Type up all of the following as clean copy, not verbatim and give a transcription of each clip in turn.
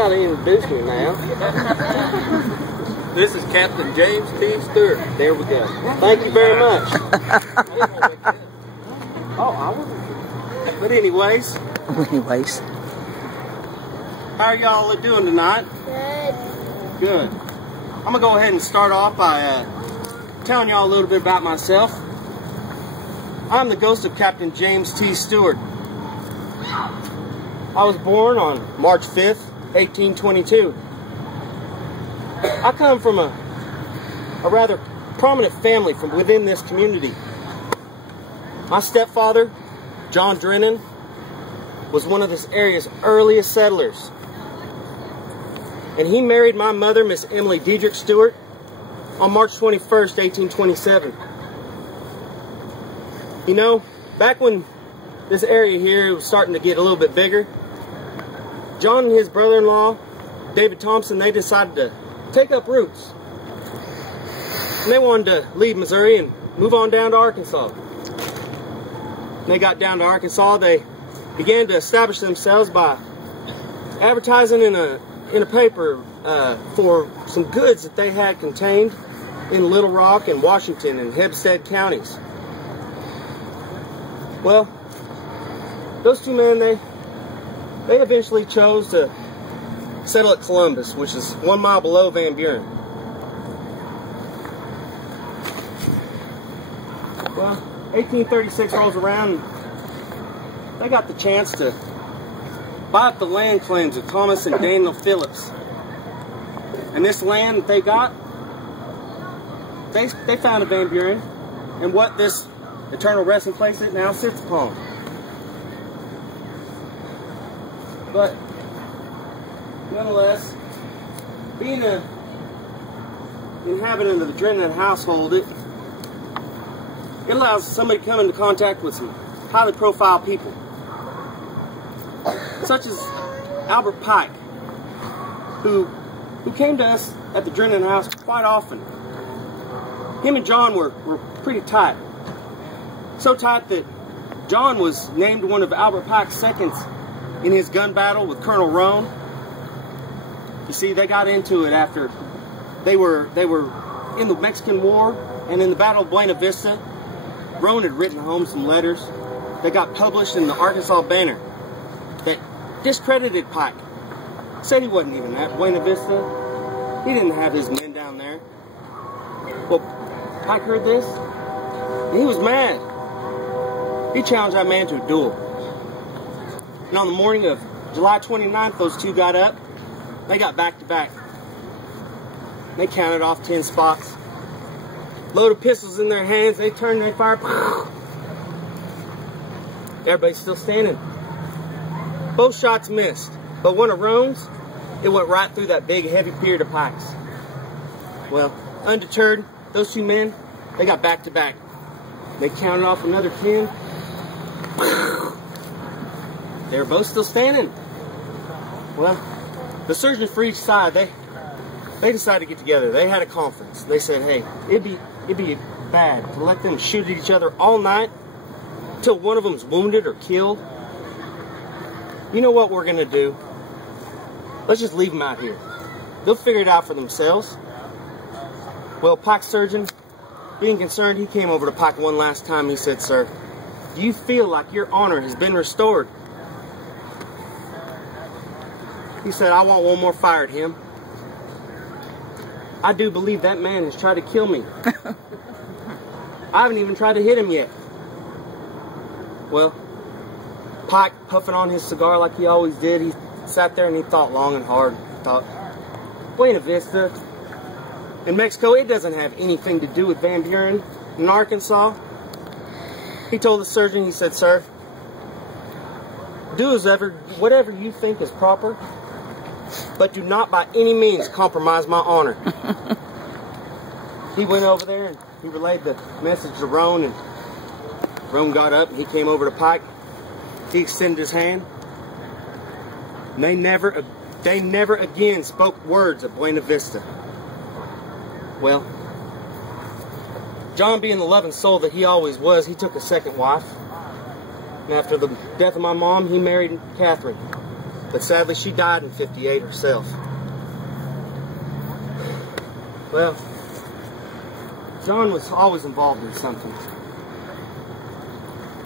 gotta introduce me now. This is Captain J.T.Stewart. There we go. Thank you very much. Oh, I wasn't. But anyways. How are y'all doing tonight? Good. Good. I'm gonna go ahead and start off by telling y'all a little bit about myself. I'm the ghost of Captain James T. Stewart. I was born on March 5th, 1822. I come from a rather prominent family from within this community. My stepfather, John Drennan, was one of this area's earliest settlers. And he married my mother, Miss Emily Diedrich Stewart, on March 21st, 1827. You know, back when this area here was starting to get a little bit bigger, John and his brother-in-law, David Thompson, they decided to take up roots. And they wanted to leave Missouri and move on down to Arkansas. When they got down to Arkansas, they began to establish themselves by advertising in a paper for some goods that they had contained in Little Rock and Washington and Hempstead counties. Well, those two men, they eventually chose to settle at Columbus, which is 1 mile below Van Buren. Well, 1836 rolls around and they got the chance to buy up the land claims of Thomas and Daniel Phillips. And this land that they got, they found in Van Buren, and what this eternal resting place it now sits upon. But nonetheless, being an inhabitant of the Drennan household, it allows somebody to come into contact with some highly profiled people, such as Albert Pike, who came to us at the Drennan house quite often. Him and John were pretty tight. So tight that John was named one of Albert Pike's seconds in his gun battle with Colonel Roan. You see, they got into it after they were in the Mexican War and in the Battle of Buena Vista. Roan had written home some letters that got published in the Arkansas Banner that discredited Pike. Said he wasn't even at Buena Vista. He didn't have his men down there. Well, Pike heard this, and he was mad. He challenged that man to a duel. And on the morning of July 29th, those two got up. They got back to back. They counted off 10 spots. Load of pistols in their hands. They turned, they fired. Everybody's still standing. Both shots missed, but one of Roan's, it went right through that big, heavy beard of Pike's. Well, undeterred, those two men, they got back to back. They counted off another 10. They were both still standing. Well, the surgeons for each side, they decided to get together. They had a conference. They said, hey, it'd be bad to let them shoot at each other all night until one of them's wounded or killed. You know what we're going to do? Let's just leave them out here. They'll figure it out for themselves. Well, Pike's surgeon, being concerned, he came over to Pike one last time. He said, sir, do you feel like your honor has been restored? He said, I want one more fire at him. I do believe that man has tried to kill me. I haven't even tried to hit him yet. Well, Pike, puffing on his cigar like he always did, he sat there and he thought long and hard. He thought, Buena Vista in Mexico, it doesn't have anything to do with Van Buren in Arkansas. He told the surgeon, he said, sir, do whatever you think is proper, but do not by any means compromise my honor. He went over there and he relayed the message to Roan, and Roan got up and he came over to Pike. He extended his hand. And they never again spoke words of Buena Vista. Well, John, being the loving soul that he always was, he took a second wife. And after the death of my mom, he married Catherine. but sadly she died in '58 herself. Well, John was always involved in something.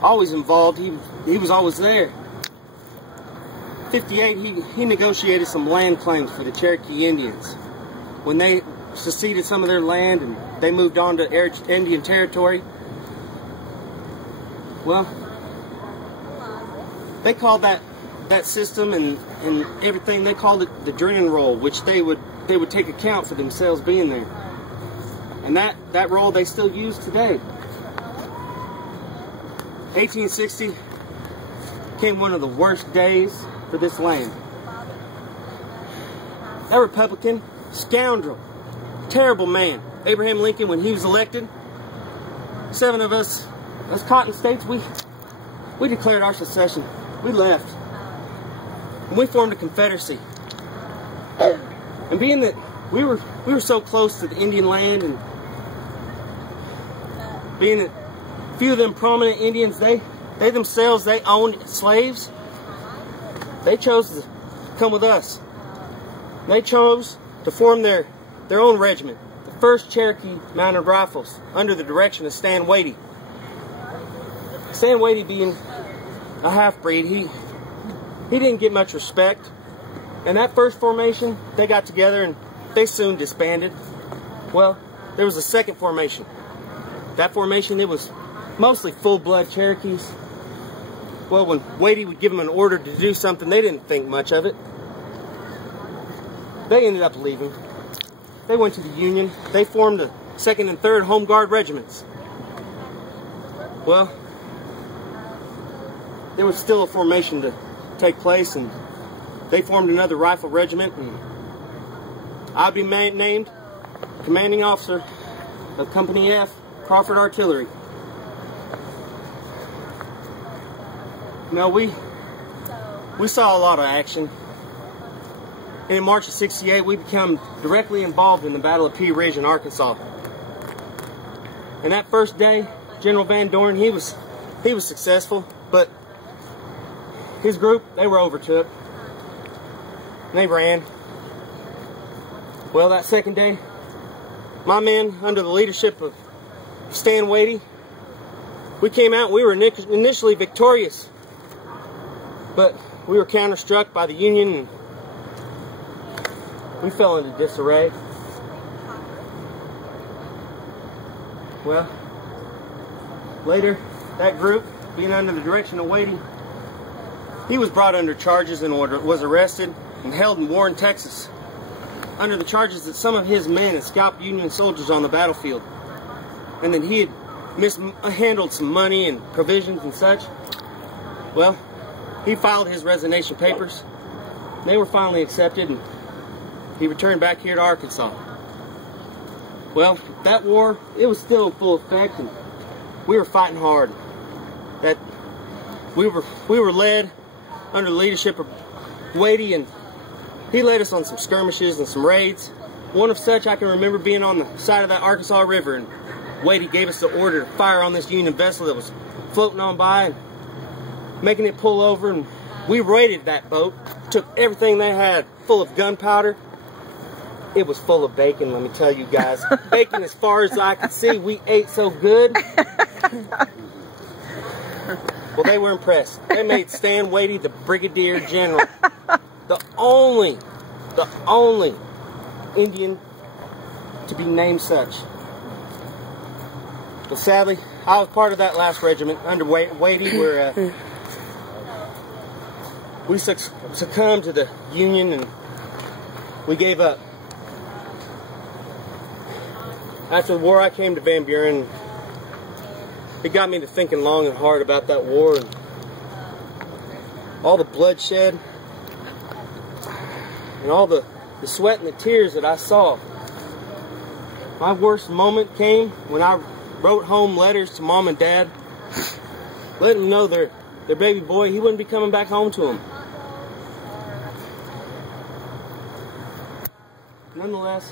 Always involved. He was always there. '58, he negotiated some land claims for the Cherokee Indians. When they seceded some of their land and they moved on to Indian territory, well, they called that system and everything, they called it the Drennan roll, which they would take account for themselves being there. And that roll they still use today. 1860 became one of the worst days for this land. That Republican scoundrel, terrible man, Abraham Lincoln, when he was elected, 7 of us Cotton States, we declared our secession. We left. And we formed a confederacy. And being that we were so close to the Indian land, and being that a few of them prominent Indians, they themselves owned slaves, they chose to come with us. They chose to form their own regiment, the 1st Cherokee Mounted Rifles, under the direction of Stan Wadey. Stan Wadey, being a half-breed, he didn't get much respect. And that first formation, they got together and they soon disbanded. Well, there was a second formation. That formation, it was mostly full-blood Cherokees. Well, when Wadey would give them an order to do something, they didn't think much of it. They ended up leaving. They went to the Union. They formed the 2nd and 3rd Home Guard regiments. Well, there was still a formation to take place, and they formed another rifle regiment, and I'd be named commanding officer of Company F, Crawford Artillery. Now, we saw a lot of action. And in March of '68, we became directly involved in the Battle of Pea Ridge in Arkansas. And that first day, General Van Dorn, he was successful, but his group, they were overtook. And they ran. Well, that second day, my men, under the leadership of Stan Wadey, we came out and we were initially victorious. But we were counterstruck by the Union, and we fell into disarray. Well, later, that group, being under the direction of Wadey, he was brought under charges and was arrested and held in Warren, Texas, under the charges that some of his men had scalped Union soldiers on the battlefield, and that he had mishandled some money and provisions and such. Well, he filed his resignation papers. They were finally accepted, and he returned back here to Arkansas. Well, that war, it was still in full effect, and we were fighting hard. That we were led under the leadership of Wadey, and he led us on some skirmishes and some raids. One of such, I can remember being on the side of that Arkansas River, and Wadey gave us the order to fire on this Union vessel that was floating on by, and making it pull over, and we raided that boat, took everything they had, full of gunpowder. It was full of bacon, let me tell you guys. Bacon as far as I could see. We ate so good. Well, they were impressed. They made Stan Wadey the Brigadier General. The only Indian to be named such. But sadly, I was part of that last regiment under Wadey, where we succumbed to the Union and we gave up. After the war, I came to Van Buren. It got me to thinking long and hard about that war and all the bloodshed and all the sweat and the tears that I saw. My worst moment came when I wrote home letters to Mom and Dad, letting them know their baby boy, he wouldn't be coming back home to them. Nonetheless,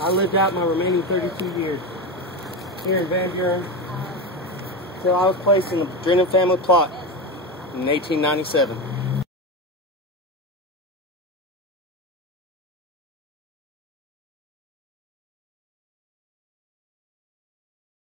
I lived out my remaining 32 years here in Van Buren until I was placed in the Drennan family plot in 1897.